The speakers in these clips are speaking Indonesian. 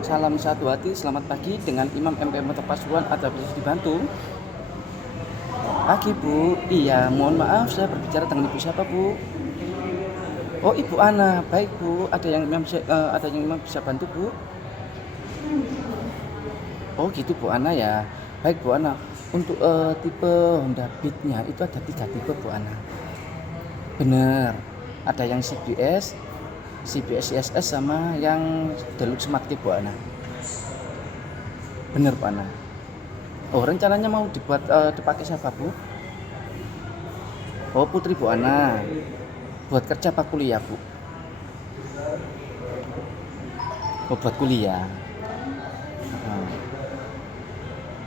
Salam satu hati, selamat pagi dengan Imam MP Motor Pasuruan. Ada bisa dibantu? Pagi Bu, iya mohon maaf saya berbicara dengan Ibu siapa Bu? Oh Ibu Ana, baik Bu, ada yang Imam bisa bantu Bu? Oh gitu Bu Ana ya, baik Bu Ana. Untuk tipe Honda Beat-nya itu ada 3 tipe Bu Ana. Bener, ada yang CBS ISS sama yang Deluxe Smart Bu Ana. Bener Bu Ana. Oh rencananya mau dipakai siapa Bu? Oh Putri Bu Ana. Buat kerja apa kuliah Bu? Oh buat kuliah. Heeh.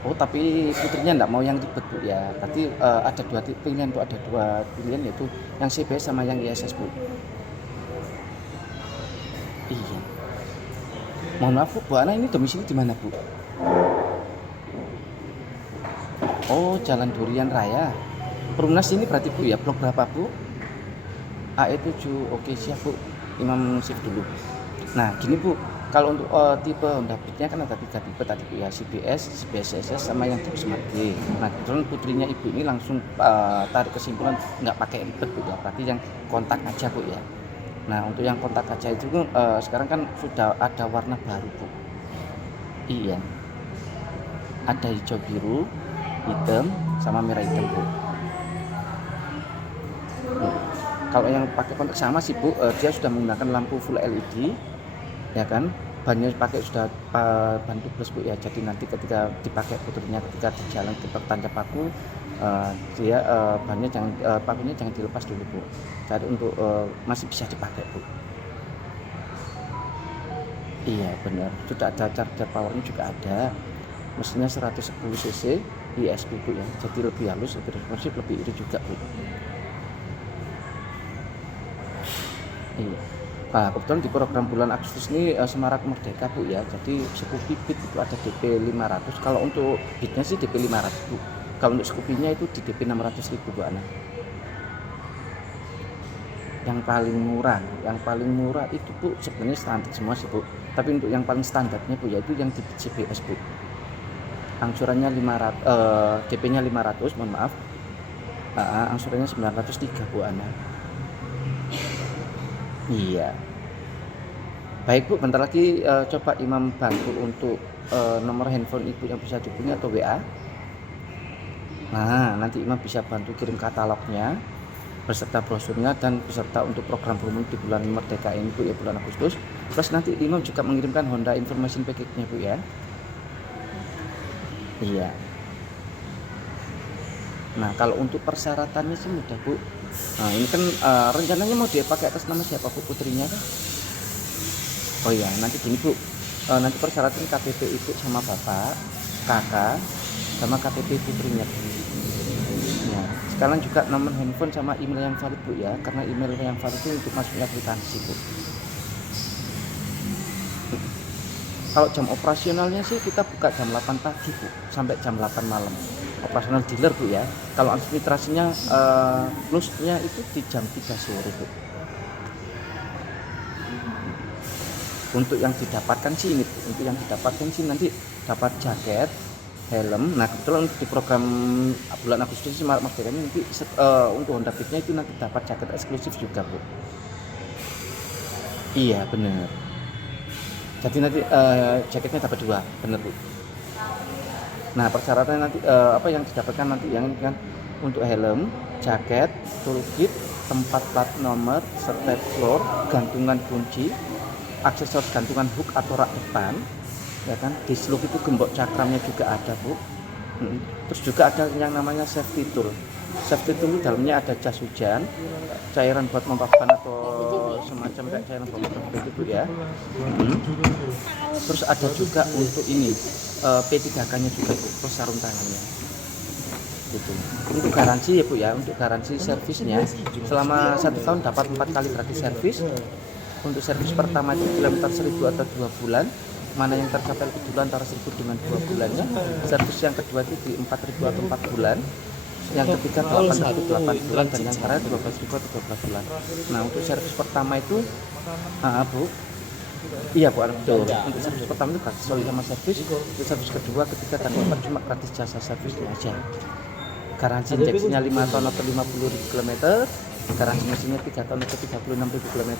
Oh tapi putrinya enggak mau yang ribet Bu ya. Berarti ada pilihan Bu, ada 2 pilihan yaitu yang CBS sama yang ISS Bu. Iya. Mohon maaf Bu Ana ini domisili di mana Bu? Oh Jalan Durian Raya. Perumnas ini berarti Bu ya, blok berapa Bu? AE7. Oke siap Bu, Imam shift dulu. Nah gini Bu, kalau untuk tipe Honda Beat-nya kan ada 3 tipe tadi Bu ya, CBS SS sama yang Deluxe Smart G. Nah kebetulan putrinya Ibu ini langsung tarik kesimpulan nggak pakai ribet Bu ya, berarti yang kontak aja Bu ya. Nah untuk yang kontak aja itu sekarang kan sudah ada warna baru Bu. Iya, ada hijau biru, hitam, sama merah hitam Bu. Kalau yang pakai kontak sama sih Bu, dia sudah menggunakan lampu full LED ya kan, bannya pakai sudah ban tubeless Bu ya. Jadi nanti ketika dipakai putrinya ketika di jalan ke tancap paku, dia bannya pakunya jangan dilepas dulu Bu. Jadi untuk masih bisa dipakai Bu. Iya benar, sudah ada charger powernya juga ada. Mesinnya 110 cc ISP Bu ya, jadi lebih halus, lebih responsif, lebih irit juga Bu. Iya. Nah, kebetulan di program bulan Agustus ini Semarak Merdeka Bu ya. Jadi Scoopy Beat itu ada DP 500. Kalau untuk Beatnya sih DP 500 Bu. Kalau untuk Scoopy-nya itu di DP 600.000 Bu Ana. Yang paling murah itu Bu sebenarnya standar semua sih Bu. Tapi untuk yang paling standarnya Bu yaitu yang di CBS Bu. Angsurannya 500, DP-nya 500, mohon maaf. Angsurannya 903 Bu Ana. Iya. Baik Bu, bentar lagi coba Imam bantu untuk nomor handphone Ibu yang bisa dihubungi atau WA. Nah, nanti Imam bisa bantu kirim katalognya beserta brosurnya dan beserta untuk program promo di bulan Merdeka ini Bu ya, bulan Agustus. Plus nanti Imam juga mengirimkan Honda Information Package-nya Bu ya. Iya. Nah, kalau untuk persyaratannya sih mudah Bu. Nah, ini kan rencananya mau dia pakai atas nama siapa Bu putrinya kan? Oh iya, nanti gini Bu, nanti persyaratan KTP Ibu sama Bapak, Kakak, sama KTP putrinya Bu. Ya, sekalian juga nomor handphone sama email yang valid Bu ya, karena email yang valid itu untuk masuknya aplikasi Bu. Kalau jam operasionalnya sih kita buka jam 8 pagi Bu, sampai jam 8 malam. Operasional dealer Bu ya. Kalau administrasinya plusnya itu di jam 3 sore Bu. Untuk yang didapatkan sih nanti dapat jaket, helm. Nah kebetulan untuk di program bulan Agustus sih Merdeka ini nanti untuk Honda Beat-nya itu nanti dapat jaket eksklusif juga Bu. Iya bener. Jadi nanti jaketnya dapat 2, bener Bu. Nah persyaratannya nanti apa yang didapatkan nanti yang kan untuk helm, jaket, toolkit, tempat plat nomor, step floor, gantungan kunci, aksesoris gantungan hook atau rak depan ya kan, disluk itu gembok cakramnya juga ada Bu. Terus juga ada yang namanya safety tool itu dalamnya ada jas hujan, cairan buat pompa ban atau semacam kayak cairan pompa ban itu Bu ya. Terus ada juga untuk ini P3K nya juga Bu, terus sarung tangannya gitu. Untuk garansi ya Bu ya, untuk garansi servisnya selama 1 tahun dapat 4 kali gratis servis. Untuk servis pertama itu kilometer 1000 atau 2 bulan, mana yang tercapai lebih dulu antara 1000 dengan 2 bulannya. Servis yang kedua itu di 4000 atau 4 bulan, yang ketiga 8 atau 8 bulan, dan yang terakhir 12.000 atau 12 bulan. Nah untuk servis pertama itu Bu, Iya Bu, betul. Untuk servis pertama itu gratis oli sama servis. Untuk servis kedua, ketiga, dan keempat cuma gratis jasa servisnya aja. Garansi injeksinya 5 tahun atau 50.000 km. Garansi mesinnya 3 tahun atau 36.000 km.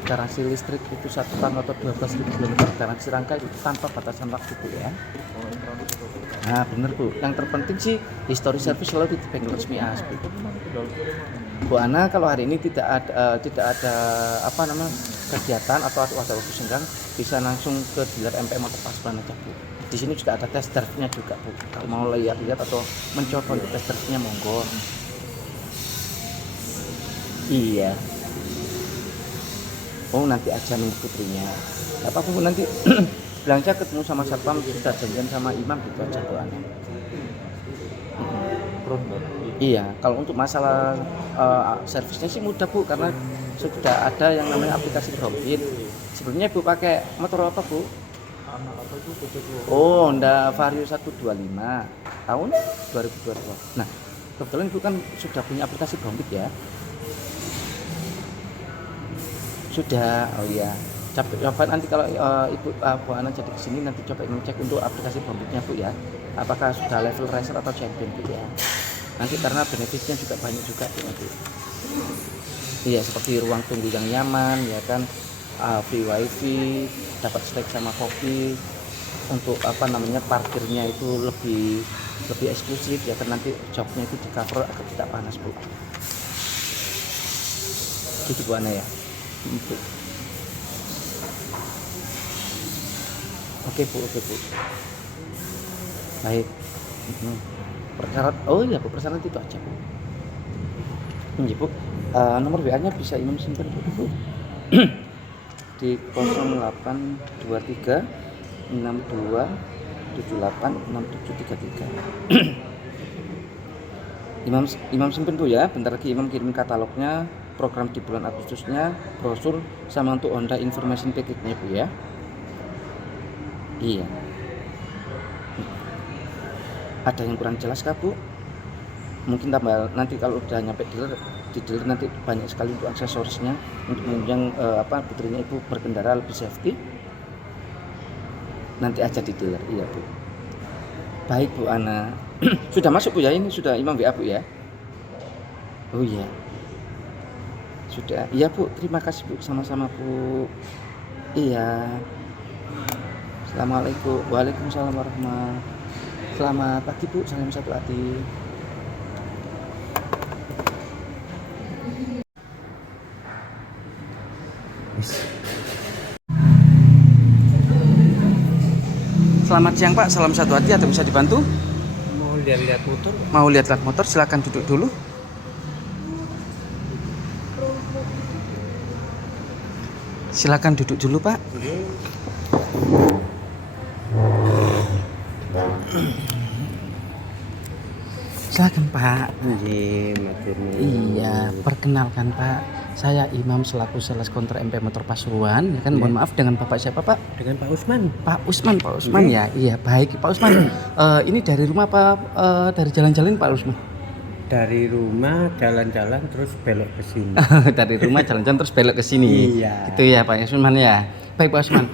Garansi listrik itu 1 tahun atau 12.000 km. Garansi rangka itu tanpa batasan waktu Bu ya. Nah bener Bu, yang terpenting sih history service selalu di bengkel resmi AS Bu. Bu Ana kalau hari ini tidak ada apa namanya kegiatan atau ada waktu senggang, bisa langsung ke dealer MPM atau Pasuruan aja Bu. Di sini juga ada test drive-nya juga Bu. Kalau mau lihat-lihat atau mencoba untuk test drive-nya monggo. Iya. Oh nanti aja nih putrinya. Gak apa-apa Bu, nanti belanja ketemu sama satpam, kita janjian sama imam gitu aja Bu Ana. Iya, kalau untuk masalah servisnya sih mudah Bu, karena sudah ada yang namanya aplikasi Bromkit. Sebelumnya Bu pakai motor apa Bu? Oh, Honda Vario 125 tahun 2022. Nah, kebetulan Bu kan sudah punya aplikasi Bromkit ya? Sudah, oh iya. Coba nanti kalau Ibu Bu Ana jadi kesini nanti coba ngecek untuk aplikasi Bromkitnya Bu ya. Apakah sudah level racer atau champion gitu ya? Nanti karena benefitnya juga banyak juga nanti. Iya seperti ruang tunggu yang nyaman ya kan, free wifi, dapat snack sama kopi, untuk apa namanya parkirnya itu lebih eksklusif ya kan, nanti jobnya itu di cover agar tidak panas Bu. Gitu Bu Ana ya. Bu. Oke Bu. Baik. Persyarat, oh iya Bu, persyarat itu aja Bu. Iya Bu, nomor WA nya bisa Imam simpan Bu. Di 0823 62 78 6733. Imam simpen Bu ya, bentar lagi Imam kirim katalognya, program di bulan Agustusnya, brosur, sama untuk Honda information package-nya Bu ya. Iya. Ada yang kurang jelas kah Bu? Mungkin tambah nanti kalau udah nyampe dealer, di dealer nanti banyak sekali untuk aksesorisnya untuk menunjang putrinya Ibu berkendara lebih safety. Nanti aja di dealer, iya Bu. Baik Bu Ana. Sudah masuk Bu ya, ini sudah Imam WA Bu ya. Oh iya. Sudah. Iya Bu, terima kasih Bu, sama-sama Bu. Iya. Assalamualaikum. Waalaikumsalam warahmatullahi. Selamat pagi Bu, salam satu hati. Selamat siang Pak, salam satu hati, atau bisa dibantu? Mau lihat-lihat motor? Mau lihat-lihat motor, silakan duduk dulu. Silakan duduk dulu Pak. Silakan Pak. Iya, perkenalkan Pak, saya Imam selaku sales counter MP Motor Pasuruan ya kan. Mohon maaf, dengan Bapak siapa Pak? Dengan Pak Usman. Pak Usman ya. Iya, baik Pak Usman. Ini dari rumah apa dari jalan-jalan Pak Usman? Dari rumah jalan-jalan terus belok ke sini. Dari rumah jalan-jalan terus belok ke sini. Iya. Gitu ya Pak Usman ya. Baik Pak Usman.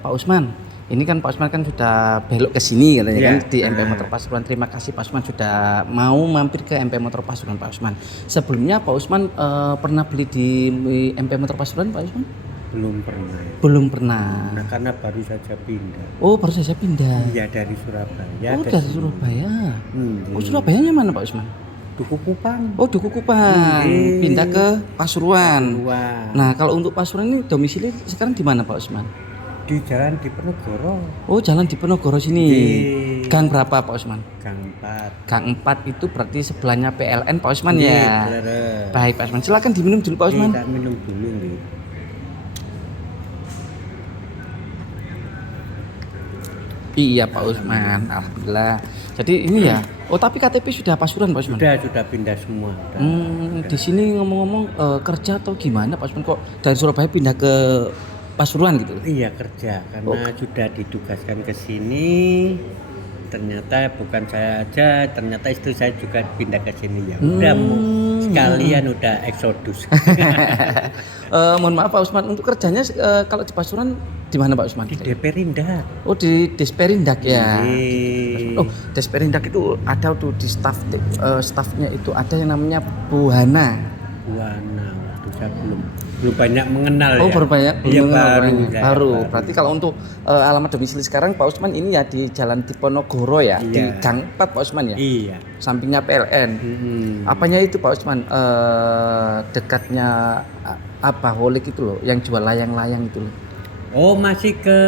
Pak Usman, ini kan Pak Usman kan sudah belok ke sini katanya kan di MP Motor Pasuruan. Terima kasih Pak Usman sudah mau mampir ke MP Motor Pasuruan Pak Usman. Sebelumnya Pak Usman pernah beli di MP Motor Pasuruan Pak Usman? Belum pernah. Nah, karena baru saja pindah. Oh, baru saja pindah. Iya, dari Surabaya. Oh, dari Surabaya. Oh, Surabayanya mana Pak Usman? Duku Kupang. Oh, Duku Kupang. Pindah ke Pasuruan. Nah, kalau untuk Pasuruan ini domisili sekarang di mana Pak Usman? Di Jalan Diponegoro. Oh, Jalan Diponegoro sini. Gang berapa Pak Usman? Gang 4. Gang 4 itu berarti sebelahnya PLN Pak Usman ya. Bener. Baik Pak Usman, silakan diminum dulu Pak Usman. Kita minum dulu nih. Iya Pak Usman, alhamdulillah. Jadi ini ya. Oh, tapi KTP sudah Pasuruan Pak Usman? Sudah pindah semua. Udah. Di sini ngomong-ngomong kerja atau gimana Pak Usman, kok dari Surabaya pindah ke Pasuruan gitu? Iya, kerja karena sudah ditugaskan ke sini. Ternyata bukan saya aja, ternyata istri saya juga pindah ke sini ya. Udah mau Sekalian udah eksodus. Mohon maaf Pak Usman, untuk kerjanya kalau di Pasuruan di mana Pak Usman? Di DP Rindak. Oh di Desperindak ya. Iya. Oh Desperindak itu ada tuh di staffnya itu ada yang namanya Bu Hana. Buana, waduh saya belum banyak mengenal Oh ya. baru banyak Iya, belum mengenal baru, orangnya. saya Baru. Berarti kalau untuk alamat domisili sekarang Pak Usman ini ya di Jalan Diponegoro ya, di Iya. Gang 4 Pak Usman ya. Iya. Sampingnya PLN. Apanya itu Pak Usman? Dekatnya apa Holik itu loh, yang jual layang-layang itu loh. Oh, masih ke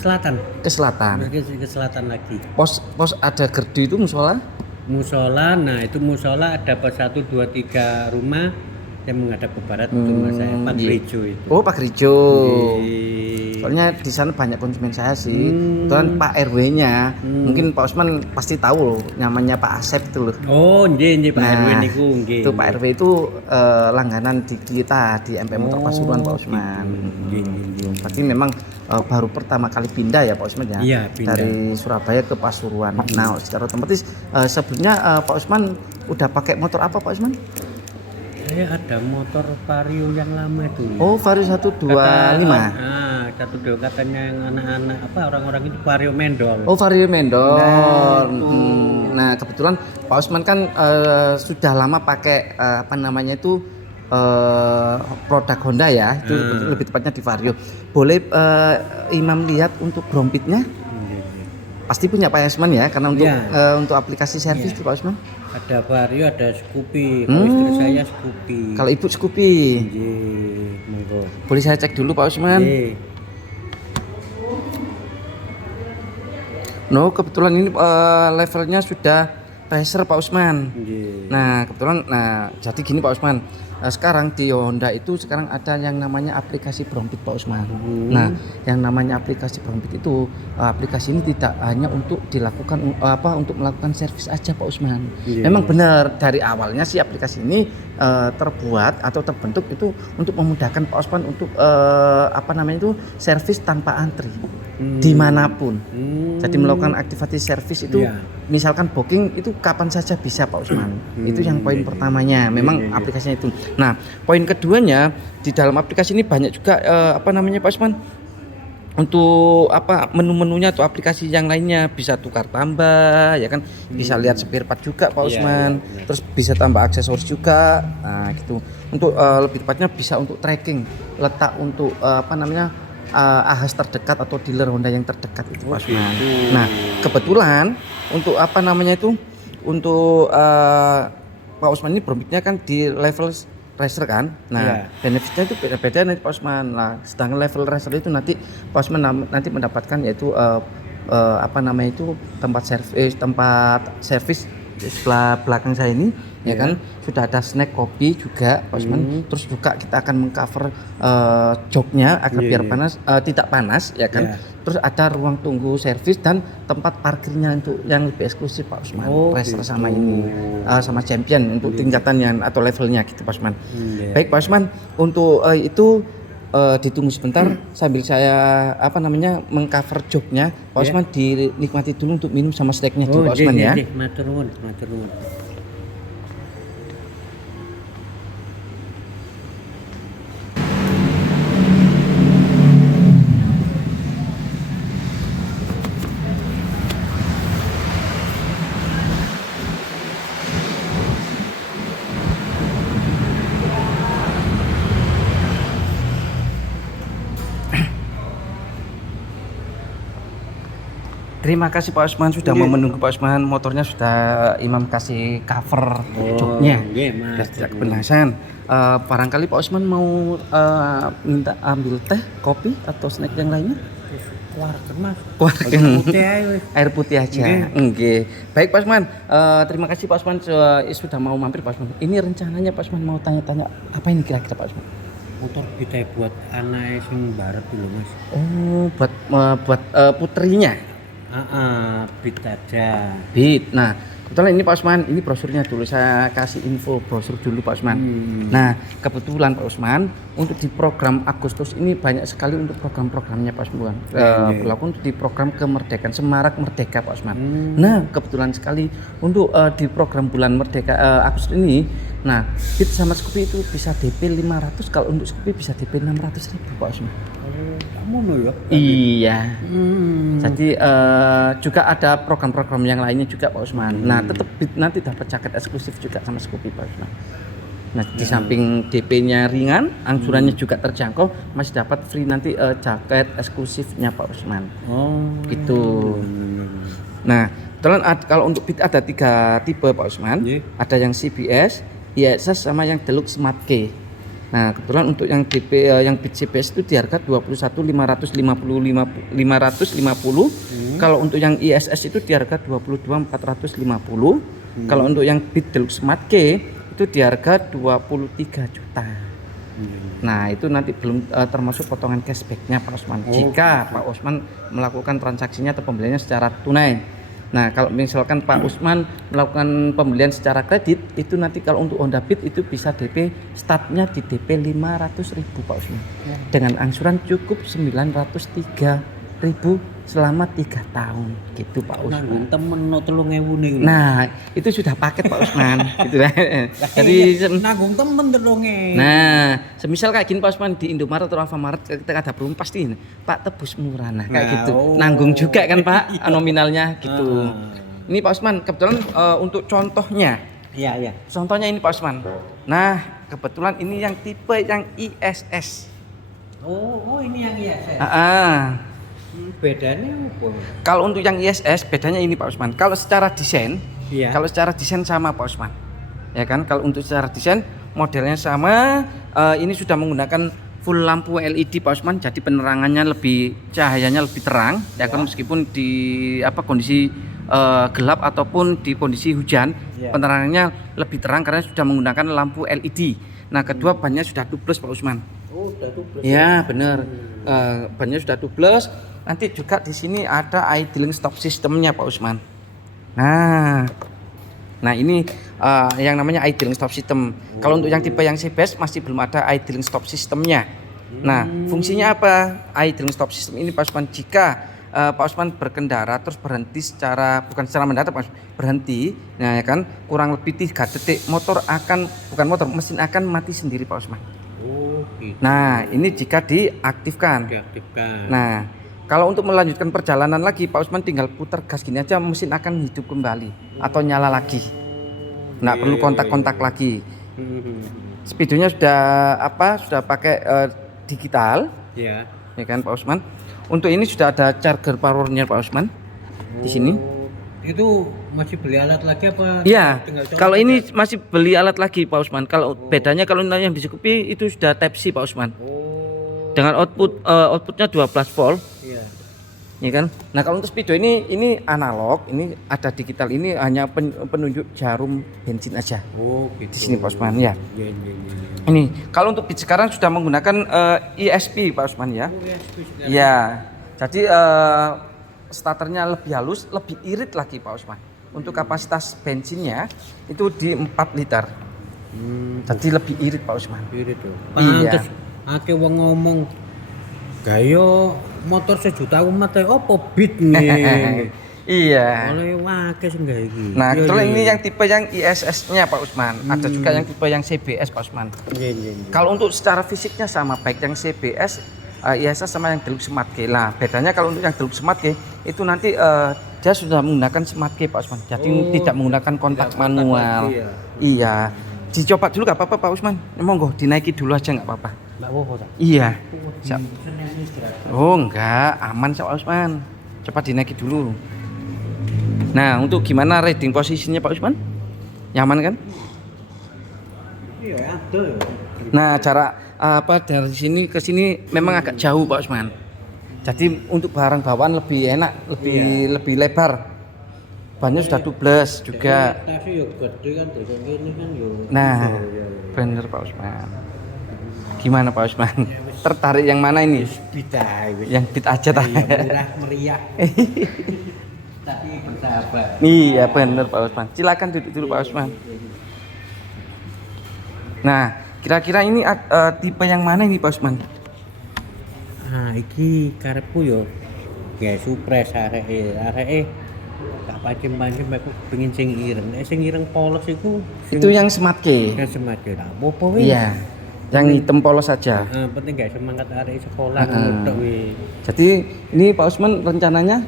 selatan. Ke selatan. Masih ke selatan lagi. Pos ada gerdu itu musola. Musola, nah itu musola ada pos 1, 2, 3 rumah yang menghadap ke barat itu rumah saya, Pak iya. Gerejo itu. Oh Pak Grijo. Iya. Soalnya di sana banyak konsumen saya sih. Kebetulan Pak RW-nya, mungkin Pak Usman pasti tahu loh, namanya Pak Asep itu loh. Oh, nggih Pak RW Nah, niku nggih. Itu Pak RW itu langganan di kita di MP Motor Pasuruan Pak Usman. Nggih, nggih. Berarti memang baru pertama kali pindah ya Pak Usman ya. Iya, pindah. Dari Surabaya ke Pasuruan. Nah, secara otomatis sebelumnya Pak Usman udah pakai motor apa Pak Usman? Saya ada motor Vario yang lama itu. Oh, Vario 125. Katanya yang anak-anak apa orang-orang itu Vario Mendol. Oh, Vario Mendol. Nah, itu. Nah, kebetulan Pak Usman kan sudah lama pakai apa namanya itu produk Honda ya. Itu lebih tepatnya di Vario. Boleh Imam lihat untuk grompitnya? Pasti punya Pak Usman ya, karena untuk Iya. untuk aplikasi servis itu Pak Usman. Ada Vario, ada Scoopy. Kalau istri saya Scoopy. Kalau Ibu Scoopy. Nggih, monggo. Boleh saya cek dulu Pak Usman? Nggih. No, kebetulan ini levelnya sudah racer Pak Usman. Nggih. Nah, kebetulan jadi gini Pak Usman. Sekarang di Honda itu sekarang ada yang namanya aplikasi Brompit Pak Usman. Nah, yang namanya aplikasi Brompit itu aplikasi ini tidak hanya untuk dilakukan untuk melakukan servis aja Pak Usman. Iya. Memang benar dari awalnya sih aplikasi ini terbuat atau terbentuk itu untuk memudahkan Pak Usman untuk servis tanpa antri dimanapun. Jadi melakukan aktivasi servis itu Iya. misalkan booking itu kapan saja bisa Pak Usman. Itu yang poin pertamanya. Memang aplikasinya itu. Nah, poin keduanya di dalam aplikasi ini banyak juga Pak Usman, untuk menu-menunya atau aplikasi yang lainnya, bisa tukar tambah ya kan, bisa lihat spare part juga Pak Iya, Usman, iya, terus bisa tambah aksesoris juga. Nah, gitu. Untuk lebih tepatnya bisa untuk tracking letak untuk ahas terdekat atau dealer Honda yang terdekat itu Pak Usman. Nah, kebetulan untuk untuk Pak Usman ini Brompitnya kan di level racer kan. Nah, benefitnya itu beda-beda nanti Pak Usman. Nah, sedangkan level racer itu nanti Pak Usman nanti mendapatkan yaitu tempat servis di sebelah belakang saya ini ya kan, sudah ada snack kopi juga Pak Usman. Terus juga kita akan mengcover joknya agar biar tidak panas ya kan. Terus ada ruang tunggu servis dan tempat parkirnya untuk yang lebih eksklusif Pak Usman. Racer sama ini sama champion untuk tingkatannya atau levelnya gitu Pak Usman. Baik Pak Usman, untuk itu ditunggu sebentar sambil saya mengcover joknya. Pak Usman dinikmati dulu untuk minum sama snacknya dulu Pak Usman ya. Matur nuwun, matur nuwun. Terima kasih Pak Usman sudah mau menunggu Pak Usman. Motornya sudah Imam kasih cover joknya. Biar tidak kebelasan. Barangkali Pak Usman mau minta ambil teh, kopi atau snack yang lainnya? Warteg Mas. Warteg. Putih ae wis. Air putih aja. Nggih. Baik Pak Usman. Terima kasih Pak Usman sudah mau mampir Pak Usman. Ini rencananya Pak Usman mau tanya-tanya apa ini kira-kira Pak Usman? Motor kita buat anak sing barat dulu Mas. Oh, buat putrinya. Beat aja. Beat. Nah, Kebetulan ini Pak Usman, ini brosurnya dulu saya kasih info brosur dulu Pak Usman. Nah, kebetulan Pak Usman untuk di program Agustus ini banyak sekali untuk program-programnya Pak Usman. Berlaku untuk di program kemerdekaan Semarak Merdeka Pak Usman. Nah, kebetulan sekali untuk di program bulan Merdeka Agustus ini, nah, Bit sama Scoopy itu bisa DP 500, kalau untuk Scoopy bisa DP 600.000 Pak Usman. Kamu ya? Iya. Jadi juga ada program-program yang lainnya juga Pak Usman. Nah, tetap nanti dapat jaket eksklusif juga sama Scoopy Pak Usman. Nah, di samping DP-nya ringan, angsurannya juga terjangkau, masih dapat free nanti jaket eksklusifnya Pak Usman. Oh, gitu. Nah, kebetulan kalau untuk Beat ada 3 tipe Pak Usman. Ada yang CBS, ISS sama yang Deluxe Smart K. Nah, kebetulan untuk yang DP yang Beat CBS itu di harga 21.550. Kalau untuk yang ISS itu di harga 22.450. Kalau untuk yang Beat Deluxe Smart K itu di harga 23 juta. Nah, itu nanti belum termasuk potongan cashbacknya Pak Usman. Jika Pak Usman melakukan transaksinya atau pembeliannya secara tunai. Nah, kalau misalkan Pak Usman melakukan pembelian secara kredit, itu nanti kalau untuk Honda Beat itu bisa DP startnya di DP 500.000 Pak Usman. Dengan angsuran cukup 903.000 selama 3 tahun gitu Pak Usman. Nanggung temen no 3.000 nih. Nah, itu sudah paket Pak Usman gitu lah. Jadi nanggung temen 3.000. nah, semisal kayak gini Pak Usman di Indomaret atau Alfamart ketika ada promo pasti Pak tebus murah nah kayak gitu. Nanggung juga kan Pak nominalnya gitu. Ini Pak Usman kebetulan untuk contohnya. Iya. Contohnya ini Pak Usman. Nah, kebetulan ini yang tipe yang ISS. Oh ini yang ISS. Bedanya apa? Kalau untuk yang ISS bedanya ini Pak Usman. Kalau secara desain, kalau secara desain sama Pak Usman. Ya kan? Kalau untuk secara desain modelnya sama, ini sudah menggunakan full lampu LED Pak Usman. Jadi penerangannya cahayanya lebih terang. Ya kan meskipun di kondisi gelap ataupun di kondisi hujan, penerangannya lebih terang karena sudah menggunakan lampu LED. Nah, kedua bannya sudah tubeless Pak Usman. Oh, sudah tubeless. Ya, benar. Bannya sudah tubeless. Nanti juga di sini ada idling stop sistemnya Pak Usman. Nah ini yang namanya idling stop system. Kalau untuk yang tipe yang CBS masih belum ada idling stop sistemnya. Nah, fungsinya apa? Idling stop system ini Pak Usman jika Pak Usman berkendara terus berhenti bukan secara mendadak Pak Usman, berhenti, nah ya kan kurang lebih 3 detik mesin akan mati sendiri Pak Usman. Oh, gitu. Nah, ini jika diaktifkan. Nah, kalau untuk melanjutkan perjalanan lagi, Pak Usman tinggal putar gas gini aja, mesin akan hidup kembali atau nyala lagi. Nggak perlu kontak-kontak lagi. Speedonya sudah pakai digital. Ya kan Pak Usman. Untuk ini sudah ada charger powernya Pak Usman. Di sini. Itu masih beli alat lagi apa? Iya. Kalau ini masih beli alat lagi Pak Usman. Kalau bedanya kalau yang di Scoopy itu sudah Type C Pak Usman. Dengan outputnya 12 volt. Ya kan? Nah, kalau untuk speedo ini analog, ini ada digital, ini hanya penunjuk jarum bensin aja. Oh, gitu. Di sini Pak Usman ya. Ini kalau untuk Beat sekarang sudah menggunakan ESP Pak Usman ya. Ya. Jadi starternya lebih halus, lebih irit lagi Pak Usman. Untuk kapasitas bensinnya itu di 4 liter. Jadi lebih irit Pak Usman. Irit tuh. Iya. Ake wong ngomong gayo motor 1 juta umat opo Beat nih. Iya. Oleh wakes enggak iki. Nah, kebetulan ini yang tipe yang ISS-nya Pak Usman. Ada juga yang tipe yang CBS Pak Usman. Kalau untuk secara fisiknya sama, baik yang CBS, ISS sama yang Deluxe Smart K. Lah, bedanya kalau untuk yang Deluxe Smart K itu nanti dia sudah menggunakan Smart K Pak Usman. Jadi tidak menggunakan kontak manual. Iya. Dicoba dulu nggak apa-apa Pak Usman. Monggo dinaiki dulu aja nggak apa-apa. Nggak apa-apa. Iya. Oh enggak, aman Pak Usman. Coba dinaiki dulu. Nah, untuk gimana riding posisinya Pak Usman? Nyaman kan? Iya, ada ya. Nah, jarak dari sini ke sini memang agak jauh Pak Usman. Jadi untuk barang bawaan lebih enak, lebih lebar. Bannya sudah tubeless juga. Nah, bener Pak Usman. Gimana Pak Usman? Tertarik yang mana ini? Beat aja. Yang Beat aja tak? Murah meriah. tapi bersahabat. Iya bener Pak Usman. Silakan duduk dulu Pak Usman. Nah, kira-kira ini tipe yang mana ini Pak Usman? Ah, iki karepku yo ya supres areke tak pancen-pancen aku pengen sing ireng. Nek sing ireng polos iku Itu yang smart key. kan semacam apa wis. Iya. Yang hitam polos saja. Penting gak semangat arek sekolah Heeh. ngono tok wis. Jadi ini Pak Usman rencananya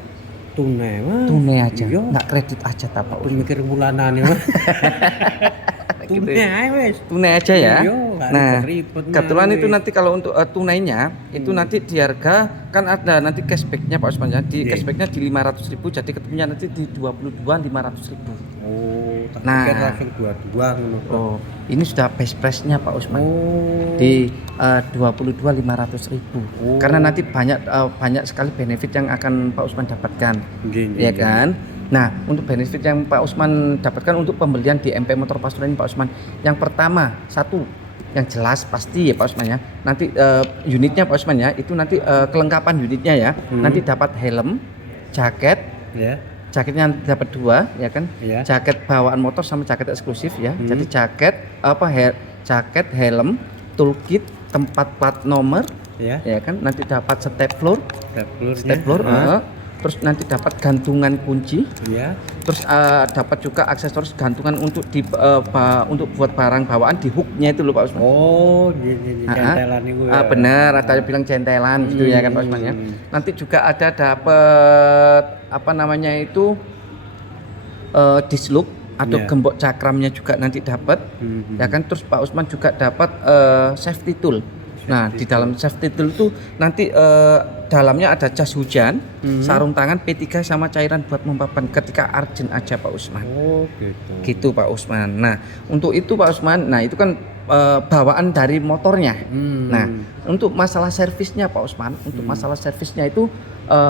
Tunai mah. tunai aja, Iya. nggak kredit aja tak Pak Aku Usman. mikir bulanane mah. Gitu. Tunai ae wis. Tunai aja ya. Iya, nggak Nah, ribet-ribet, kebetulan nah, itu wis. nanti kalau untuk tunainya itu nanti di harga kan ada nanti cashbacknya Pak Usman ya. Di Iya. cashbacknya di 500.000 jadi ketemunya nanti di 22.500.000. Oh, tak Nah. pikir langsung dua-dua ngono tok. Oh, ini sudah best price-nya Pak Usman. Oh. Di 22.500.000. Oh. Karena nanti banyak sekali benefit yang akan Pak Usman dapatkan. Nggih, Ya nggih, kan? Nah, untuk benefit yang Pak Usman dapatkan untuk pembelian di MP Motor Pasuruan ini Pak Usman, yang pertama, satu, yang jelas pasti ya Pak Usman ya. Nanti unitnya Pak Usman ya, itu nanti kelengkapan unitnya ya. Nanti dapat helm, jaket, Ya. jaketnya dapat dua ya kan. Ya. Jaket bawaan motor sama jaket eksklusif ya. Hmm. Jadi jaket, helm, toolkit, tempat plat nomor Ya. ya kan. Nanti dapat stepler, Staplernya. terus nanti dapat gantungan kunci. Ya. Terus dapat juga aksesoris gantungan untuk untuk buat barang bawaan di hooknya itu loh Pak Usman. Oh, nggih, Ah, centelan niku ya. benar, ada yang bilang centelan gitu ya kan Pak Usman ya. Nanti juga ada dapat apa namanya itu disloop atau Ya. gembok cakramnya juga nanti dapat. Mhm. Ya kan, terus Pak Usman juga dapat safety tool. Nah, di dalam safety tool itu nanti dalamnya ada jas hujan, sarung tangan, P3 sama cairan buat mempapan ketika urgent aja Pak Usman. Oh, gitu. Gitu Pak Usman. Nah, untuk itu Pak Usman, nah itu kan bawaan dari motornya. Hmm. Nah, untuk masalah servisnya Pak Usman, untuk masalah servisnya itu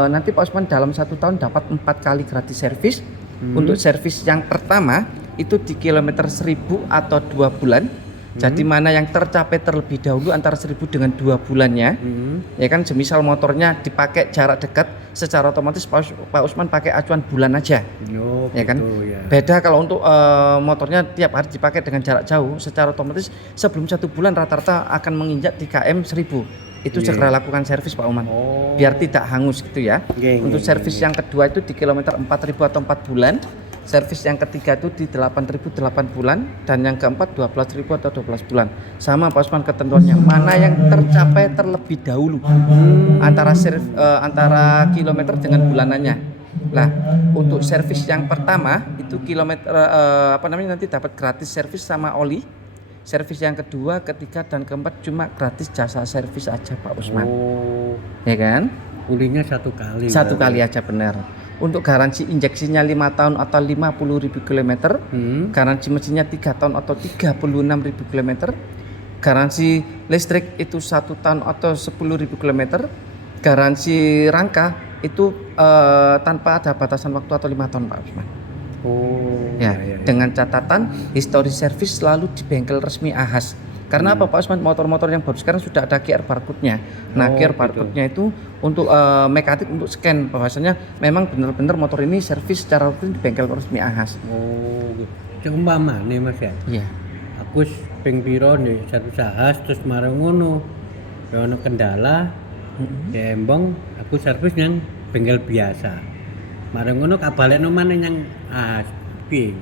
nanti Pak Usman dalam 1 tahun dapat 4 kali gratis servis. Untuk servis yang pertama itu di kilometer 1000 atau 2 bulan. Jadi mana yang tercapai terlebih dahulu antara 1000 dengan 2 bulannya. Ya kan, semisal motornya dipakai jarak dekat, secara otomatis Pak Usman pakai acuan bulan aja. Oh, Ya kan? gitu, ya. Beda kalau untuk motornya tiap hari dipakai dengan jarak jauh, secara otomatis sebelum 1 bulan rata-rata akan menginjak di KM 1000. Itu Iya. segera lakukan servis Pak Uman. Oh. Biar tidak hangus gitu ya. Nggih, Untuk nggih, servis yang kedua itu di kilometer 4000 atau 4 bulan. Servis yang ketiga itu di 8000 8 bulan, dan yang keempat 12000 atau 12 bulan. Sama Pak Usman ketentuannya. Mana yang tercapai terlebih dahulu antara kilometer dengan bulanannya. Nah, untuk servis yang pertama itu kilometer nanti dapat gratis servis sama oli. Servis yang kedua, ketiga, dan keempat cuma gratis jasa servis aja Pak Usman. Oh, Ya kan? pulinya 1 kali. Satu kali aja benar. Untuk garansi injeksinya 5 tahun atau 50.000 km. Garansi mesinnya 3 tahun atau 36.000 km. Garansi listrik itu 1 tahun atau 10.000 km. Garansi rangka itu tanpa ada batasan waktu atau 5 tahun Pak Usman. Oh, Ya, dengan catatan histori servis selalu di bengkel resmi Ahas. Karena apa Pak Usman, motor-motor yang baru sekarang sudah ada QR barcode-nya. Nah, Oh, QR gitu. barcode-nya itu untuk mekanik untuk scan bahwasanya memang benar-benar motor ini servis secara rutin di bengkel resmi Ahas. Oh, seumpama nih Mas ya. Iya. Aku ping piro nih servis Ahas terus marang ngono. Ya ono kendala. Ya embong aku servis yang bengkel biasa. Marang ngono kabalekno maneh yang Ahas. Piye?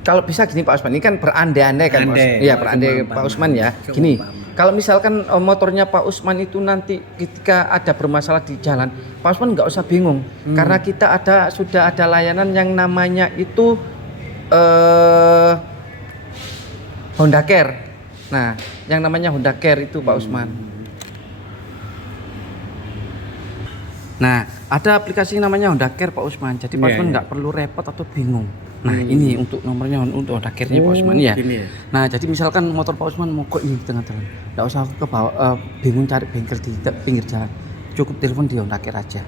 Kalau bisa gini Pak Usman, ini kan berandai-andai kan Pak Usman. Andai. Iya, Oh, berandai seumpama. Pak Usman ya. Gini, Seumpama. kalau misalkan motornya Pak Usman itu nanti ketika ada bermasalah di jalan, Pak Usman nggak usah bingung. Karena kita sudah ada layanan yang namanya itu Honda Care. Nah, yang namanya Honda Care itu Pak Usman. Nah, ada aplikasi namanya Honda Care Pak Usman. Jadi Pak Iya, Usman iya. nggak perlu repot atau bingung. Nah, ini untuk nomornya untuk Honda Care-nya Pak Usman ya. Gini ya. Nah, jadi misalkan motor Pak Usman mogok ini di tengah jalan, nggak usah ke bawah, bingung cari bengkel di pinggir jalan. Cukup telepon di Honda Care aja.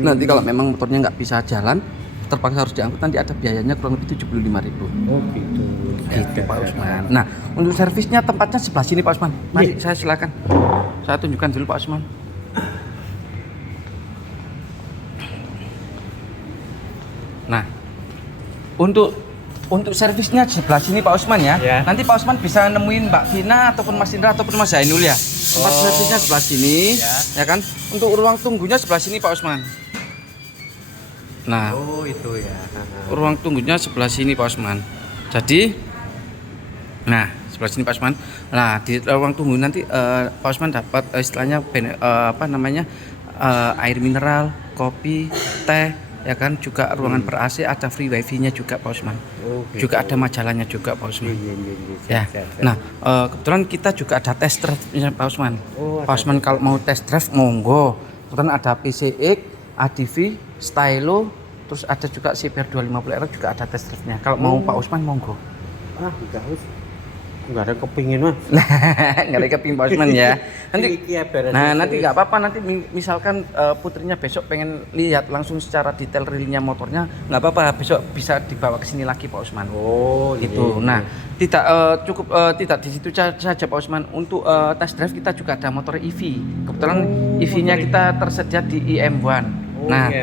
Nanti kalau memang motornya nggak bisa jalan, terpaksa harus diangkut, nanti ada biayanya kurang lebih 75.000. Oh, gitu. Gitu Pak Usman. Nah, untuk servisnya tempatnya sebelah sini Pak Usman. Mari saya silakan. Saya tunjukkan dulu Pak Usman. Nah, untuk servisnya di sebelah sini Pak Usman ya. Ya. Nanti Pak Usman bisa nemuin Mbak Vina ataupun Mas Indra ataupun Mas Zainul ya. Tempat servisnya sebelah sini, ya kan? Untuk ruang tunggunya sebelah sini Pak Usman. Nah, Oh, itu ya. ruang tunggunya sebelah sini Pak Usman. Jadi, nah sebelah sini Pak Usman. Nah di ruang tunggu nanti Pak Usman dapat istilahnya air mineral, kopi, teh, ya kan? Juga ruangan ber AC, ada free wifi-nya juga Pak Usman. Oh, gitu. Juga ada majalahnya juga Pak Usman. Ya. Siap. Nah, kebetulan kita juga ada test drive-nya Pak Usman. Oh, Pak Usman kalau mau test drive monggo. Kebetulan ada PCX, ADV, Stylo, terus ada juga CBR 250R juga ada test drive-nya. Kalau mau Pak Usman monggo. Enggak ada kepingin mah. Nggak ada keping Pak Usman ya. Nanti nanti nggak apa-apa, nanti misalkan putrinya besok pengen lihat langsung secara detail realnya motornya, nggak apa-apa, besok bisa dibawa ke sini lagi Pak Usman. Oh, Gitu. iya. Nah, tidak cukup tidak di situ saja Pak Usman. Untuk test drive kita juga ada motor EV. Kebetulan EV-nya kita tersedia di IM1. Nah,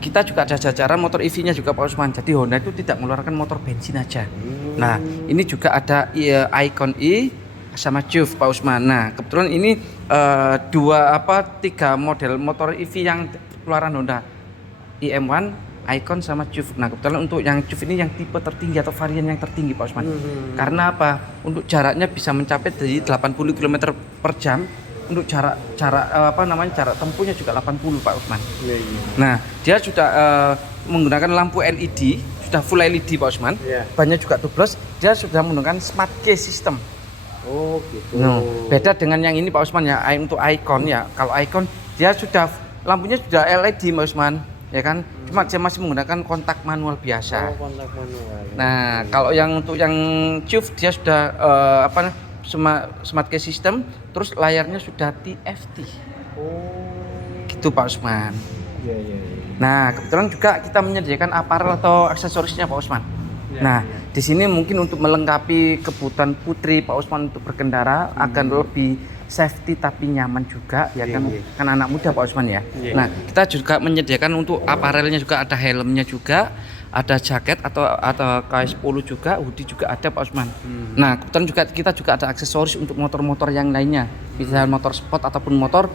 kita juga ada jajaran motor EV-nya juga Pak Usman. Jadi Honda itu tidak mengeluarkan motor bensin aja. Nah, ini juga ada Icon E sama Juve Pak Usman. Nah, kebetulan ini tiga model motor EV yang keluaran Honda. IM1, Icon sama Juve. Nah, kebetulan untuk yang Juve ini yang tipe tertinggi atau varian yang tertinggi Pak Usman. Karena apa? Untuk jaraknya bisa mencapai dari 80 km per jam. Untuk jarak tempuhnya juga 80 Pak Usman. Nah, dia sudah menggunakan lampu LED, sudah full LED Pak Usman. Bannya juga tubeless, dia sudah menggunakan smart key system. Oh, gitu. Nah, beda dengan yang ini Pak Usman ya, untuk Icon ya. Kalau Icon dia sudah lampunya sudah LED Pak Usman, ya kan? Cuma dia masih menggunakan kontak manual biasa. Kontak manual. Nah, kalau yang untuk yang Juve dia sudah smart key system, terus layarnya sudah TFT. Gitu Pak Usman. Iya. Nah, kebetulan juga kita menyediakan apparel atau aksesorisnya Pak Usman. Nah, di sini mungkin untuk melengkapi kebutuhan putri Pak Usman untuk berkendara agar lebih safety tapi nyaman juga, ya kan? Kan anak muda Pak Usman ya. Nah, kita juga menyediakan untuk apparelnya juga, ada helmnya juga, ada jaket atau KS10 juga, hoodie juga ada Pak Usman. Nah, kebetulan juga kita juga ada aksesoris untuk motor-motor yang lainnya, bisa motor sport ataupun motor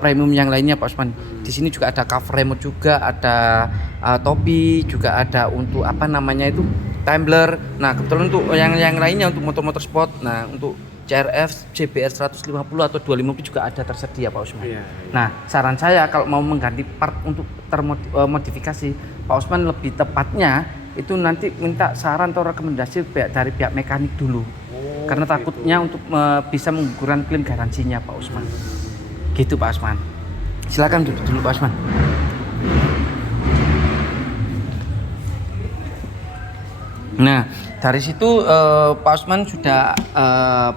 premium yang lainnya Pak Usman. Di sini juga ada cover remote juga, ada topi juga, ada untuk tumbler. Nah, kebetulan untuk yang lainnya untuk motor-motor sport, nah untuk CRF, CBR 150 atau 250 juga ada tersedia Pak Usman. Nah, saran saya kalau mau mengganti part untuk termodifikasi, Pak Usman lebih tepatnya itu nanti minta saran atau rekomendasi dari pihak mekanik dulu. Karena takutnya untuk bisa menggugurkan klaim garansinya Pak Usman. Gitu Pak Usman. Silakan duduk dulu Pak Usman. Nah, dari situ Pak Usman sudah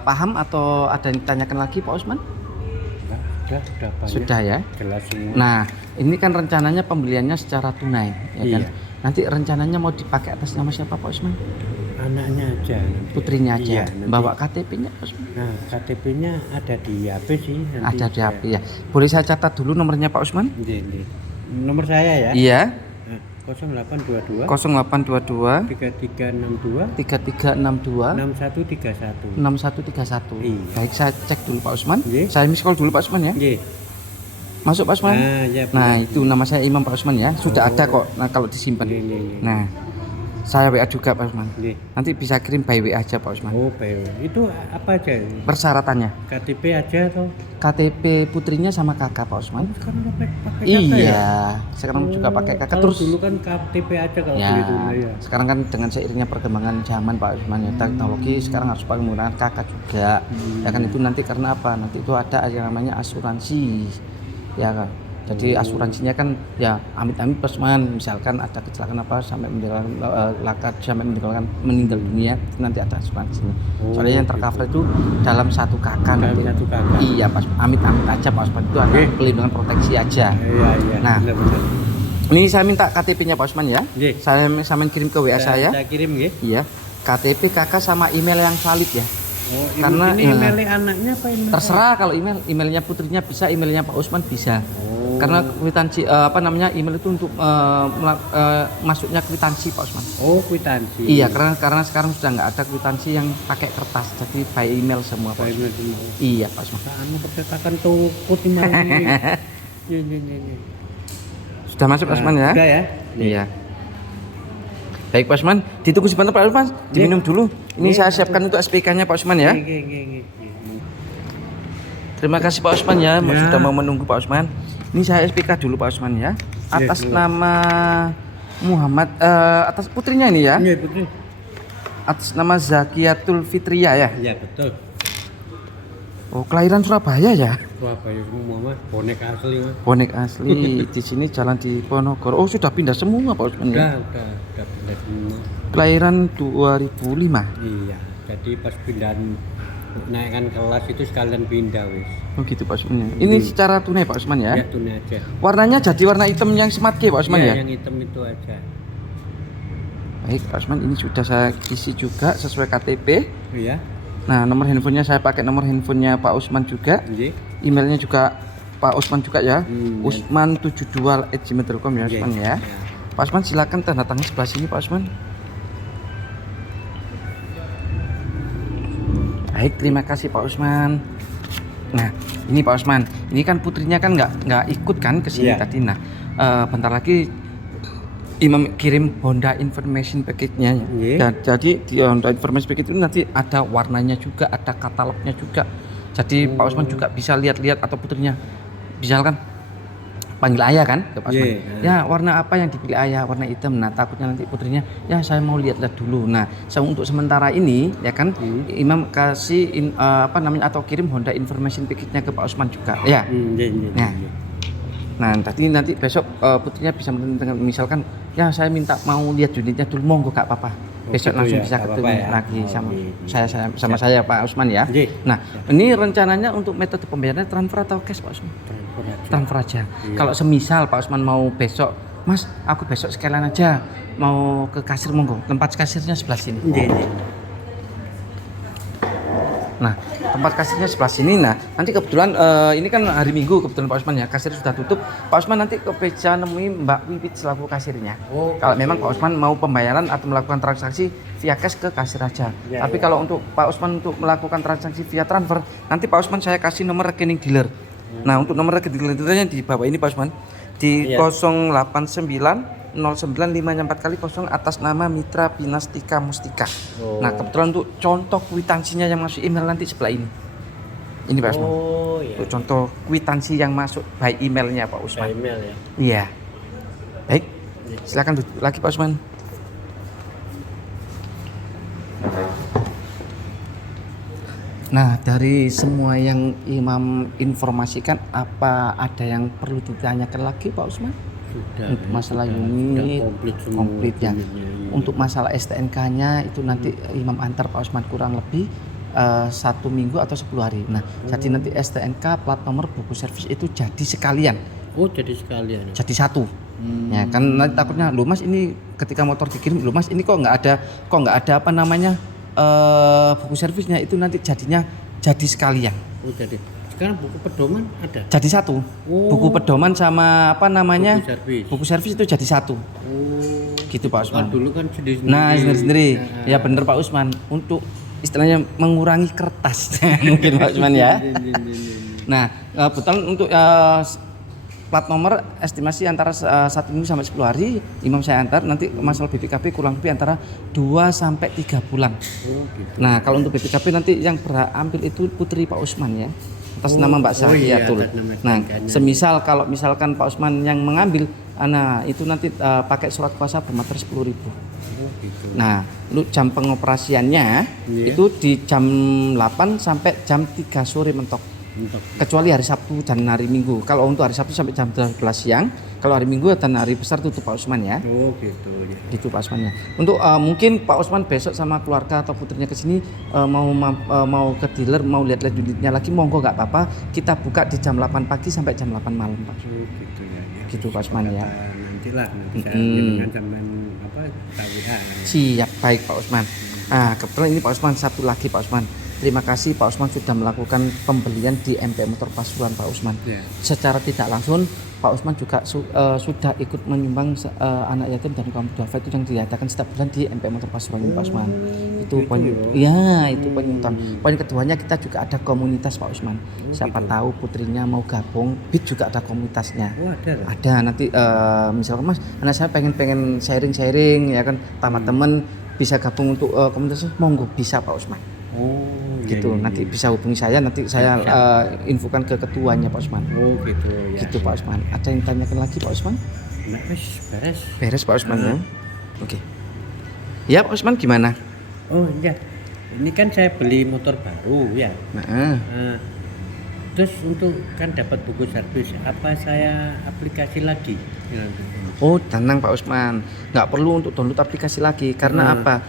paham atau ada yang ditanyakan lagi Pak Usman? Sudah banyak. Sudah ya. Jelas semua. Nah, ini kan rencananya pembeliannya secara tunai, ya kan? Nanti rencananya mau dipakai atas nama siapa Pak Usman? Anaknya aja. Putrinya aja. Iya, nanti. Bawa KTP-nya Pak Usman? Nah, KTP-nya ada di HP sih. Nanti Ada di HP ya. Boleh saya catat dulu nomornya Pak Usman? Iya. Nomor saya ya. Iya. 0822 0822 3362 3362 6131. 6131. Iya. Baik, saya cek dulu Pak Usman. Iya. Saya miss call dulu Pak Usman ya. Nggih. Masuk Pak Usman. Ya, Nah, itu nama saya Imam Pak Usman ya. Sudah ada kok. Nah, kalau disimpan. Nggih. Nah, saya WA juga Pak Usman. Nggih. Nanti bisa kirim by WA aja Pak Usman. Oh, baik. Itu apa aja? Persyaratannya KTP aja atau? KTP putrinya sama kakak Pak Usman. Sekarang pakai kakak Iya, ya? sekarang juga pakai kakak Kalau terus. dulu kan KTP aja kalau Ya, beli dulu ya. sekarang kan dengan seiringnya perkembangan zaman Pak Usman ya, teknologi sekarang harus pakai menggunakan kakak juga. Ya kan itu nanti karena apa? Nanti itu ada yang namanya asuransi. Ya kan. Jadi asuransinya kan ya amit-amit Pak Usman, misalkan ada kecelakaan apa sampai meninggal dunia, nanti ada asuransinya. Soalnya yang tercover itu dalam satu kakak nanti. Satu kakak. Iya Pak, amit-amit aja Pak Usman, itu ada pelindungan proteksi aja. Iya. Nah, benar. ini saya minta KTP-nya Pak Usman ya. Nggih. Saya kirim ke WA saya. Saya kirim nggih. Iya. KTP kakak sama email yang valid ya. Oh, Karena ini email anaknya apa email? Terserah, kalau emailnya putrinya bisa, emailnya Pak Usman bisa. Oh, karena kwitansi email itu untuk masuknya kwitansi Pak Usman. Oh, kwitansi. Iya, karena sekarang sudah nggak ada kwitansi yang pakai kertas, jadi by email semua Pak Usman. Iya Pak Usman. Anu percetakan tukut ini. Sudah masuk Pak Usman ya? Sudah ya? Iya. Baik Pak Usman, ditunggu sebentar Pak Usman, diminum dulu. Ini saya siapkan untuk SPK-nya Pak Usman ya. Terima kasih Pak Usman ya, sudah mau menunggu Pak Usman. Ini saya SPK dulu Pak Usman ya. Atas nama Muhammad, atas putrinya ini ya. Iya, putri. Atas nama Zakiatul Fitria ya. Iya, betul. Oh, kelahiran Surabaya ya. Surabaya semua Mas, bonek asli Mas. Bonek asli di sini jalan di Ponorogo. Oh, sudah pindah semua Pak Usman ya. Udah pindah semua. Kelahiran 2005. Iya, jadi pas pindahan naikkan kelas itu sekalian pindah wis. Oh gitu Pak Usman ya. Ini secara tunai Pak Usman ya. Ya tunai aja. Warnanya jadi warna hitam yang smart G Pak Usman ya. Yang hitam itu aja. Baik Pak Usman, ini sudah saya isi juga sesuai KTP. Iya. Nah, nomor handphonenya saya pakai nomor handphonenya Pak Usman juga. Nggih. Emailnya juga Pak Usman juga ya. Ya. Usman72@gmail.com ya Usman ya. Pak Usman silakan tanda tangan sebelah sini Pak Usman. Baik, terima kasih Pak Usman. Nah, ini Pak Usman, ini kan putrinya kan nggak ikut kan ke sini tadi. Nah, bentar lagi Imam kirim Honda Information Package-nya. Jadi di Honda Information Package itu nanti ada warnanya juga, ada katalognya juga. Jadi Pak Usman juga bisa lihat-lihat atau putrinya misalkan panggil ayah kan ke Pak Usman. Ya, warna apa yang dipilih ayah? Warna hitam. Nah, takutnya nanti putrinya ya saya mau lihat-lihat dulu. Nah, untuk sementara ini ya kan Imam kasih atau kirim Honda Information Package-nya ke Pak Usman juga. Ya. Nah, nanti besok putrinya bisa misalkan ya saya minta mau lihat unitnya dulu, monggo gak apa-apa. Besok langsung bisa ketemu lagi sama saya Pak Usman ya. Nah, ini rencananya untuk metode pembayarannya transfer atau cash Pak Usman? Transfer aja. Kalau semisal Pak Usman mau besok, Mas, aku besok sekalian aja mau ke kasir, monggo. Tempat kasirnya sebelah sini. Nah, tempat kasirnya sebelah sini. Nah, nanti kebetulan ini kan hari Minggu kebetulan Pak Usman ya, kasir sudah tutup. Pak Usman nanti bisa nemui Mbak Wipit selaku kasirnya. Kalau memang Pak Usman mau pembayaran atau melakukan transaksi via cash ke kasir aja. Tapi kalau untuk Pak Usman untuk melakukan transaksi via transfer, nanti Pak Usman saya kasih nomor rekening dealer. Nah, untuk nomor rekening dealernya di bawah ini Pak Usman. Di 089095 4 kali 0 atas nama Mitra Pinastika Mustika. Nah, kebetulan untuk contoh kwitansinya yang masuk email nanti sebelah ini. Ini Pak Usman. Untuk contoh kwitansi yang masuk by emailnya Pak Usman. By email ya. Iya. Baik. Silakan duduk lagi Pak Usman. Nah, dari semua yang Imam informasikan, apa ada yang perlu ditanyakan lagi Pak Usman? Sudah. Untuk masalah unit komplit ya. Untuk masalah STNK-nya itu nanti Imam antar Pak Usman kurang lebih 1 minggu atau 10 hari. Nah, jadi nanti STNK, plat nomor, buku servis itu jadi sekalian. Oh, jadi sekalian. Jadi satu. Ya kan nanti takutnya, loh Mas, ini ketika motor dikirim, loh Mas, ini kok nggak ada apa namanya buku servisnya, itu nanti jadinya jadi sekalian. Oh, jadi sekarang buku pedoman ada. Jadi satu. Buku pedoman sama apa namanya? Buku servis itu jadi satu. Gitu Pak Usman. Dulu kan sendiri. Nah, sendiri. Ya bener Pak Usman, untuk istilahnya mengurangi kertas mungkin Pak Usman ya. Nah, kebetulan untuk plat nomor estimasi antara 1 minggu sampai 10 hari Imam saya antar. Nanti masalah BPKB kurang lebih antara 2 sampai 3 bulan. Gitu. Nah, kalau untuk BPKB nanti yang berambil itu putri Pak Usman ya, atas nama Mbak Zakiatul. Nah, semisal kalau misalkan Pak Usman yang mengambil, nah itu nanti pakai surat kuasa bermaterai 10.000. Gitu. Nah, lu jam pengoperasiannya itu di jam 8 sampai jam 3 sore mentok. Kecuali hari Sabtu dan hari Minggu. Kalau untuk hari Sabtu sampai jam 12 siang, kalau hari Minggu dan hari besar tutup Pak Usman ya. Oh gitu ya. Gitu Pak Usman ya. Untuk mungkin Pak Usman besok sama keluarga atau putrinya ke sini mau ke dealer, mau lihat unitnya lagi, monggo nggak apa-apa. Kita buka di jam 8 pagi sampai jam 8 malam Pak. Oh gitu ya. Gitu Pak Usman ya. Nantilah dengan sampean Siap, baik Pak Usman. Kebetulan ini Pak Usman, satu lagi Pak Usman. terima kasih Pak Usman sudah melakukan pembelian di MP Motor Pasuruan Pak Usman. Ya. Secara tidak langsung Pak Usman juga sudah ikut menyumbang anak yatim dan kaum duafa itu yang diadakan setiap bulan di MP Motor Pasuruan Pak Usman. Itu gitu poin, ya. ya itu poin utama. Poin keduanya kita juga ada komunitas Pak Usman. Siapa gitu. tahu putrinya mau gabung, BIT juga ada komunitasnya. Oh, ada. Ada nanti misalkan Mas, anak saya pengen sharing ya kan, tamat temen bisa gabung untuk komunitas, monggo bisa Pak Usman. Oh, Gitu iya, nanti iya. bisa hubungi saya, nanti saya infokan ke ketuanya Pak Usman. Oh, gitu ya. Gitu Pak Usman. Ada yang tanyakan lagi Pak Usman? Nah, wis beres. Beres Pak Usman ya. Oke. Ya Pak Usman gimana? Oh, iya. Ini kan saya beli motor baru ya. Nah, Nah, terus untuk kan dapat buku servis, apa saya aplikasi lagi? oh tenang Pak Usman, nggak perlu untuk download aplikasi lagi karena apa?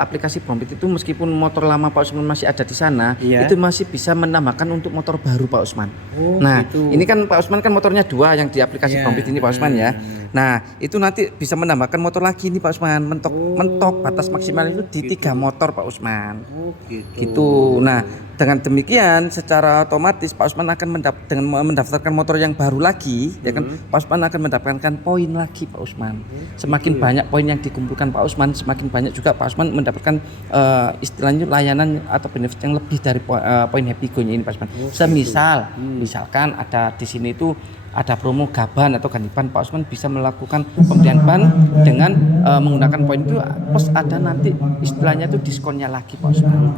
Aplikasi Brompit itu meskipun motor lama Pak Usman masih ada di sana, Iya. itu masih bisa menambahkan untuk motor baru Pak Usman. Oh, Nah, gitu. ini kan Pak Usman kan motornya 2 yang di aplikasi Iya. Brompit ini Pak Usman ya. Nah, itu nanti bisa menambahkan motor lagi nih Pak Usman. Mentok batas maksimal itu di 3 motor Pak Usman. Oh, gitu. Gitu. Nah, dengan demikian secara otomatis Pak Usman akan dengan mendaftarkan motor yang baru lagi, ya kan, Pak Usman akan mendapatkan poin lagi Pak Usman. Semakin banyak poin yang dikumpulkan Pak Usman, semakin banyak juga Pak Usman mendapatkan istilahnya layanan atau benefit yang lebih dari poin Happy Go-nya ini Pak Usman. Semisal, misalkan ada di sini itu ada promo gaban atau gantiban, Pak Usman bisa melakukan pembelian ban dengan menggunakan poin itu, plus ada nanti istilahnya itu diskonnya lagi Pak Usman.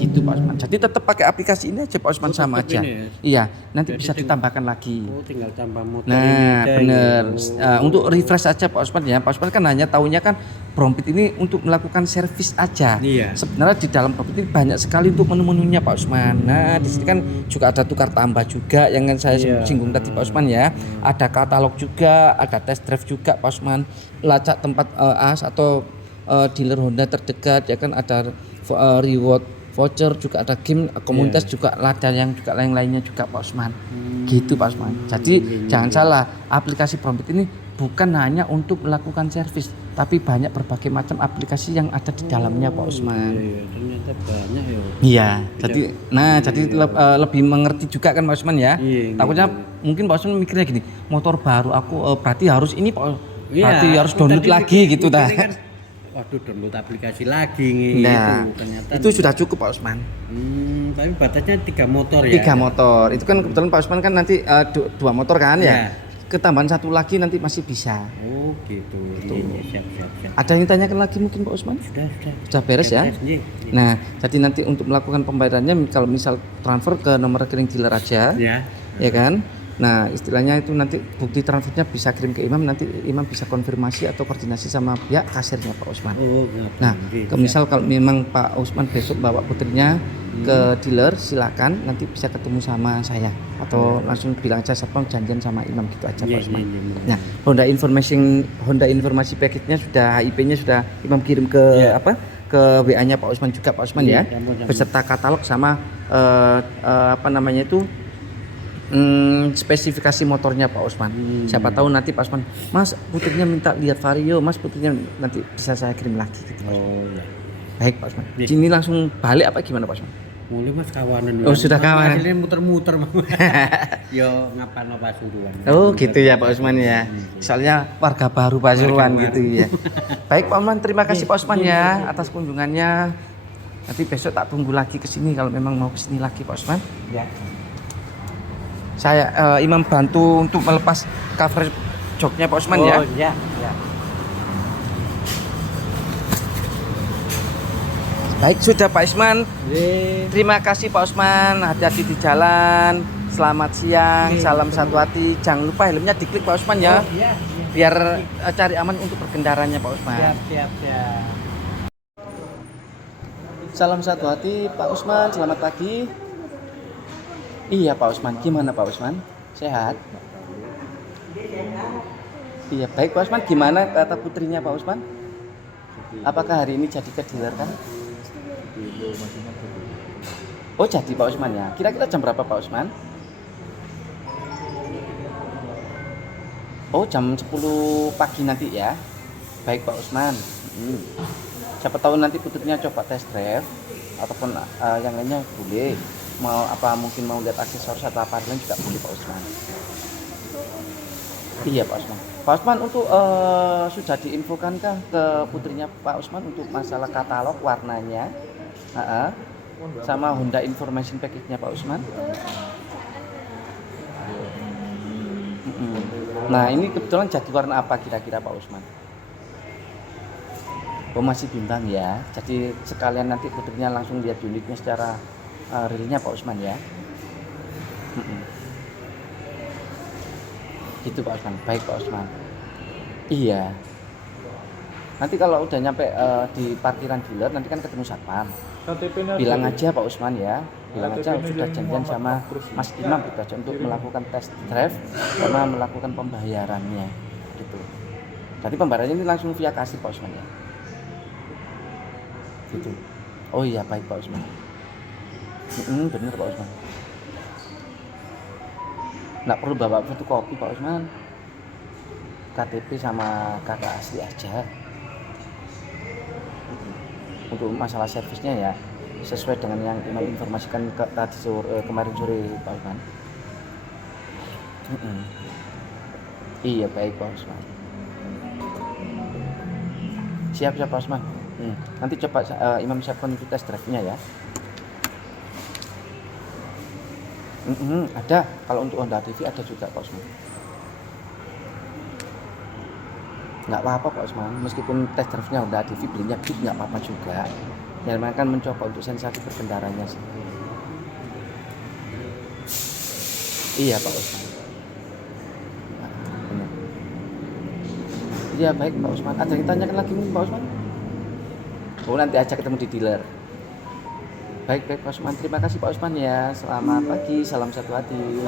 Gitu Pak Usman. Jadi tetap pakai aplikasi ini aja Pak Usman, sama aja. ini ya? Iya, nanti Jadi bisa ditambahkan lagi. Oh, tinggal tambah motor ini Nah, aja bener. gitu. Untuk refresh aja Pak Usman ya. Pak Usman kan hanya taunya kan Brompit ini untuk melakukan servis aja. Iya. Sebenarnya di dalam Brompit ini banyak sekali untuk menu-menunya Pak Usman. Nah, di sini kan juga ada tukar tambah juga yang saya Iya. singgung tadi Pak Usman ya. Ada katalog juga, ada test drive juga Pak Usman. Lacak tempat AS atau dealer Honda terdekat, ya kan, ada reward voucher juga, ada game komunitas juga, ada yang juga lain-lainnya juga Pak Usman. Gitu Pak Usman. Jadi jangan salah, aplikasi Brompit ini bukan hanya untuk melakukan servis, tapi banyak berbagai macam aplikasi yang ada di dalamnya Pak Usman. Iya, ternyata banyak ya. Iya, jadi lebih mengerti juga kan Pak Usman ya. Iya, Takutnya mungkin Pak Usman mikirnya gini, motor baru aku berarti harus ini Pak, Iya, berarti harus aku download tadi lagi gitu dah. mikirnya kan, waduh, download aplikasi lagi Nah, gitu. Ternyata itu sudah cukup Pak Usman. tapi batasnya 3 motor ya. 3 motor. Itu kan kebetulan Pak Usman kan nanti 2 motor kan Iya. ya. Ketambahan 1 lagi nanti masih bisa. Oh, gitu. Iya, siap. Ada yang ditanyakan lagi mungkin Pak Usman? Sudah. Sudah beres ya? Iya. Nah, jadi nanti untuk melakukan pembayarannya kalau misal transfer ke nomor rekening dealer aja, Ya. ya kan? Nah, istilahnya itu nanti bukti transfernya bisa kirim ke Imam, nanti Imam bisa konfirmasi atau koordinasi sama pihak kasirnya Pak Usman. Oh, Nah, misal kalau memang Pak Usman besok bawa putrinya ke dealer, silakan nanti bisa ketemu sama saya atau langsung bilang aja satpam janjian sama Imam, gitu aja Pak Usman. Nah, Honda informasi package-nya sudah, HIP-nya sudah Imam kirim ke ke WA-nya Pak Usman juga Pak Usman ya, beserta katalog sama spesifikasi motornya Pak Usman. Siapa tahu nanti Pak Usman, Mas putrinya minta lihat Vario, Mas putrinya nanti bisa saya kirim lagi gitu. Oh, ya. Baik Pak Usman. Sini langsung balik apa gimana Pak Usman? Mulai Mas kawanan. Oh, sudah kawanan. Hasilnya muter-muter Mas. Yo ngapano Pasuruan. Oh gitu ya Pak Usman ya. Soalnya warga baru Pasuruan gitu ya. Baik Pak Usman, terima kasih Pak Usman ya atas kunjungannya. Nanti besok tak tunggu lagi ke sini kalau memang mau ke sini lagi Pak Usman. Ya. Saya Imam bantu untuk melepas cover joknya Pak Usman ya. Oh, ya. Baik, sudah Pak Usman. Terima kasih Pak Usman. Hati-hati di jalan. Selamat siang. Salam satu hati. Jangan lupa helmnya diklik Pak Usman ya. Iya. Biar cari aman untuk berkendaranya Pak Usman. Siap. Salam satu hati Pak Usman. Selamat pagi. Iya Pak Usman. Gimana Pak Usman? Sehat? Iya baik Pak Usman. Gimana kata putrinya Pak Usman? Apakah hari ini jadi ke dealer kan? Oh jadi Pak Usman ya. Kira-kira jam berapa Pak Usman? Oh jam 10 pagi nanti ya. Baik Pak Usman. Siapa tahu nanti putrinya coba test drive ataupun yang lainnya boleh. Mau apa mungkin mau lihat aksesoris atau apa lain juga boleh Pak Usman. Iya Pak Usman. Pak Usman untuk sudah diinfokankah ke putrinya Pak Usman untuk masalah katalog warnanya, sama Honda Information Package-nya Pak Usman? Nah ini kebetulan jadi warna apa kira-kira Pak Usman? Oh masih bimbang ya. Jadi sekalian nanti putrinya langsung lihat unitnya secara realnya Pak Usman ya. Gitu Pak Usman. Baik Pak Usman. Iya. Nanti kalau udah nyampe di parkiran dealer nanti kan ketemu satpam. Bilang aja Pak Usman ya. Bilang aja sudah janjian sama Mas Imam gitu aja untuk melakukan test drive sama melakukan pembayarannya gitu. Jadi pembayarannya ini langsung via kasir Pak Usman ya. Gitu. Oh iya baik Pak Usman. Bener Pak Usman. Nggak perlu bawa fotokopi Pak Usman. KTP sama kakak asli aja. Untuk masalah servisnya ya sesuai dengan yang Imam informasikan tadi kemarin sore Pak Usman. Iya baik Pak Usman. Siap Pak Usman. Nanti coba Imam siapkan untuk tes drive-nya ya. Ada, kalau untuk Honda TV ada juga Pak Usman. Nggak apa-apa Pak Usman, meskipun tes drive-nya Honda TV belinya Beat nggak apa-apa juga. Yang memang kan mencoba untuk sensasi berkendaranya sih. Iya Pak Usman. Benar. Iya baik Pak Usman. Ada yang ditanyakan lagi mungkin Pak Usman? Oh nanti aja ketemu di dealer. Baik Pak Usman, terima kasih Pak Usman ya. Selamat pagi, salam satu hati.